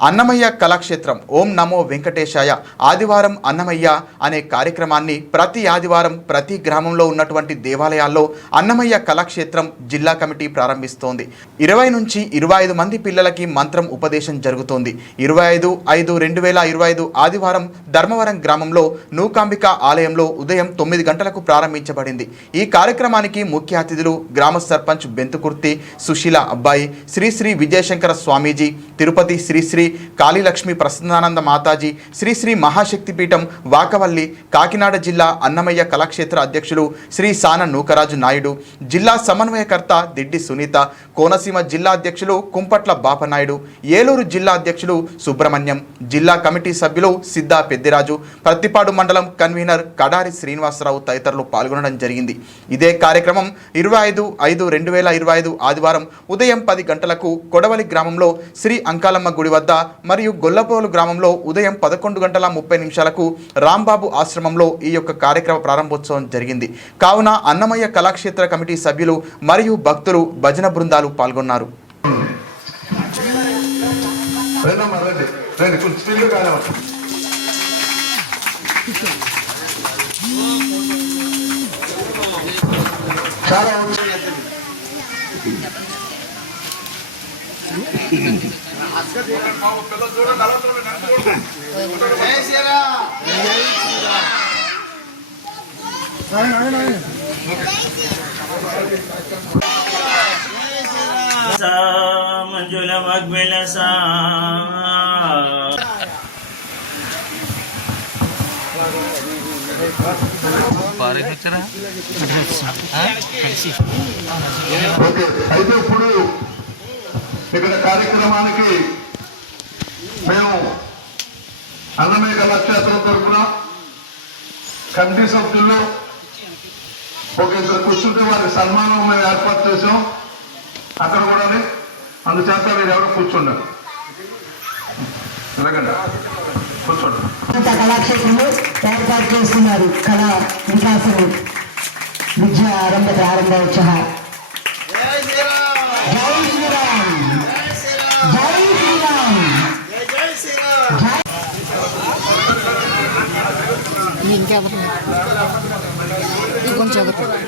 అన్నమయ్య కళాక్షేత్రం ఓం నమో వెంకటేశాయ ఆదివారం అన్నమయ్య అనే కార్యక్రమాన్ని ప్రతి ఆదివారం ప్రతి గ్రామంలో ఉన్నటువంటి దేవాలయాల్లో అన్నమయ్య కళాక్షేత్రం జిల్లా కమిటీ ప్రారంభిస్తోంది. 20 నుంచి 25 మంది పిల్లలకి మంత్రం ఉపదేశం జరుగుతోంది. 25/5/2025 ఆదివారం ధర్మవరం గ్రామంలో నూకాంబిక ఆలయంలో ఉదయం 9 గంటలకు ప్రారంభించబడింది. ఈ కార్యక్రమానికి ముఖ్య అతిథులు గ్రామ సర్పంచ్ బెంతుకుర్తి సుశీల అబ్బాయి, శ్రీ శ్రీ విజయశంకర స్వామీజీ, తిరుపతి శ్రీ శ్రీ కాళీలక్ష్మి ప్రసన్నానంద మాతాజీ, శ్రీ శ్రీ మహాశక్తిపీఠం వాకవల్లి, కాకినాడ జిల్లా అన్నమయ్య కళాక్షేత్ర అధ్యక్షులు శ్రీ సాన నూకరాజు నాయుడు, జిల్లా సమన్వయకర్త దిడ్డి సునీత, కోనసీమ జిల్లా అధ్యక్షులు కుంపట్ల బాపనాయుడు, ఏలూరు జిల్లా అధ్యక్షులు సుబ్రహ్మణ్యం, జిల్లా కమిటీ సభ్యులు సిద్ధా పెద్దిరాజు, ప్రత్తిపాడు మండలం కన్వీనర్ కడారి శ్రీనివాసరావు తదితరులు పాల్గొనడం జరిగింది. ఇదే కార్యక్రమం 25/5/2025 ఆదివారం ఉదయం 10 గంటలకు కొడవలి గ్రామంలో శ్రీ అంకాలమ్మ గుడి వద్ద మరియు గొల్లపోలు గ్రామంలో ఉదయం 11:30 రాంబాబు ఆశ్రమంలో ఈ యొక్క కార్యక్రమ ప్రారంభోత్సవం జరిగింది. కావున అన్నమయ్య కళాక్షేత్ర కమిటీ సభ్యులు మరియు భక్తులు భజన బృందాలు పాల్గొన్నారు. మంజుల మగ్మిల అయితే ఇప్పుడు ఇక్కడ కార్యక్రమానికి మేము అన్నమయ్య కళాక్షేత్రం తరఫున కమిటీ సభ్యుల్లో ఒక ఇద్దరు కూర్చుంటే వారికి సన్మానం మేము ఏర్పాటు చేసాం. అక్కడ కూడా అందుచేత మీరు ఎవరు కూర్చుండారు, ఎందుకంటే కూర్చోండి. కళాక్షేత్రంలో ఏర్పాటు చేస్తున్నారు కళా వికాసం విద్యా ఆరంభ ప్రారంభోత్సవ. మీరు కొంచెం చదరకండి.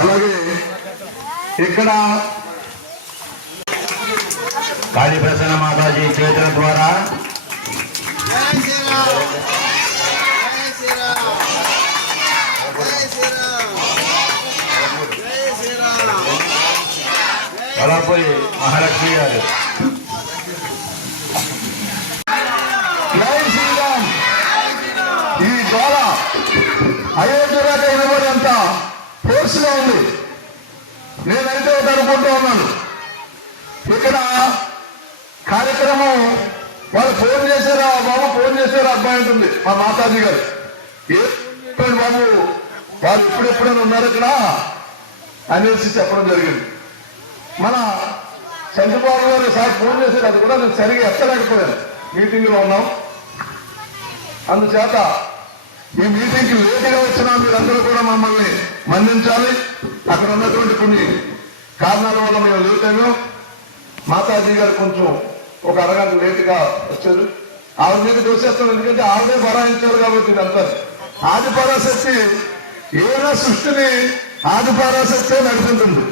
అలాగే ఇక్కడ కాళీ ప్రసన్న మాతాజీ చేతుల ద్వారా అలాపోయి మహాలక్ష్మి గారు ఈ ద్వారా అయోధ్యగా వినబడేంత ఫోర్స్గా ఉంది. నేనైతే ఒకటి అనుకుంటూ ఉన్నాను, ఇక్కడ కార్యక్రమం వాళ్ళు ఫోన్ చేశారా బాబు, ఫోన్ చేశారా అబ్బాయి ఉంటుంది మా మాతాజీ గారు. ఏ బాబు వాళ్ళు ఇప్పుడెప్పుడైనా ఉన్నారు ఇక్కడ అనేసి చెప్పడం జరిగింది. మన చంద్రబాబు గారు సార్ ఫోన్ చేశారు, అది కూడా నేను సరిగా ఎత్తలేకపోయాను, మీటింగ్లో ఉన్నాం. అందుచేత ఈ మీటింగ్కి లేటుగా వచ్చినా మీరందరూ కూడా మమ్మల్ని మన్నించాలి. అక్కడ ఉన్నటువంటి కొన్ని కారణాల వల్ల మేము లేట్ అయ్యాం. మాతాజీ గారు కొంచెం ఒక అరగంట లేటుగా వచ్చారు. ఆవిడ మీద దోషేస్తాం, ఎందుకంటే ఆవిడే బరాయించారు కాబట్టి. ఇదంతా ఆది పరాశక్తి ఏదైనా సృష్టిని ఆది పరాశక్తే నడుపుతుంది.